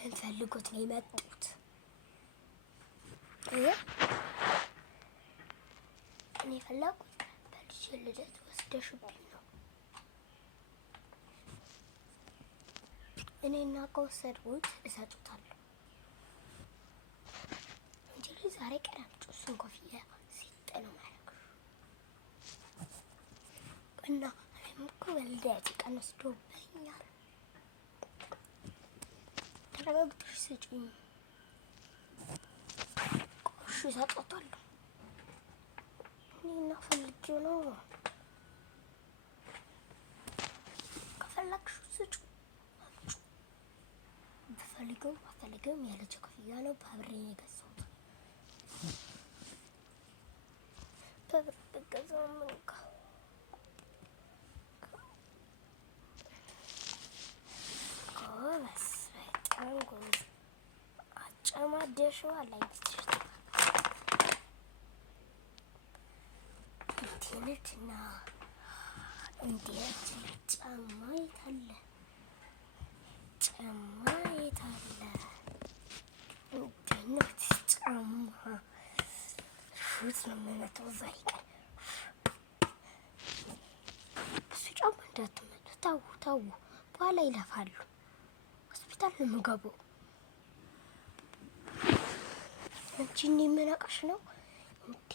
ምን ፈልጎት ነው የመጡት? እኔ ፈለኩት በልጅ ልደት ወስደሽብኝ ነው። እኔና ከወሰድኩት እሰጡታለሁ እንጂ ዛሬ ቀናችሁ እሱን ኮፍያ ሲጥል ማለት ነው። እና እኔም እኮ በልደት ቀን ወስዶብኛል። ተረጋግተሽ ስጪኝ። እሺ እሰጣታለሁ። እኔና ፈልጌው ነው። ከፈለግሽ ስጪው። በፈልገውም ያለች ኮፍያ ነው። በብሬ ነው የገዛሁት። በብር ብገዛው እንኳ ጎበዝ፣ በጣም ጎበዝ። አጨማደሽዋል አይመስልሽም? እንዴትና እንዴት ጫማ የት አለ? ጫማ የት አለ? እንዴት ጫማ ሹት ነው የምመታው ዛሬ ቀን። እሱ ጫማ እንዳትመቱ። ተው፣ በኋላ ይለፋሉ። ሆስፒታል ነው የምገባው። አንቺ እኔ የምነቃሽ ነው እንዴ?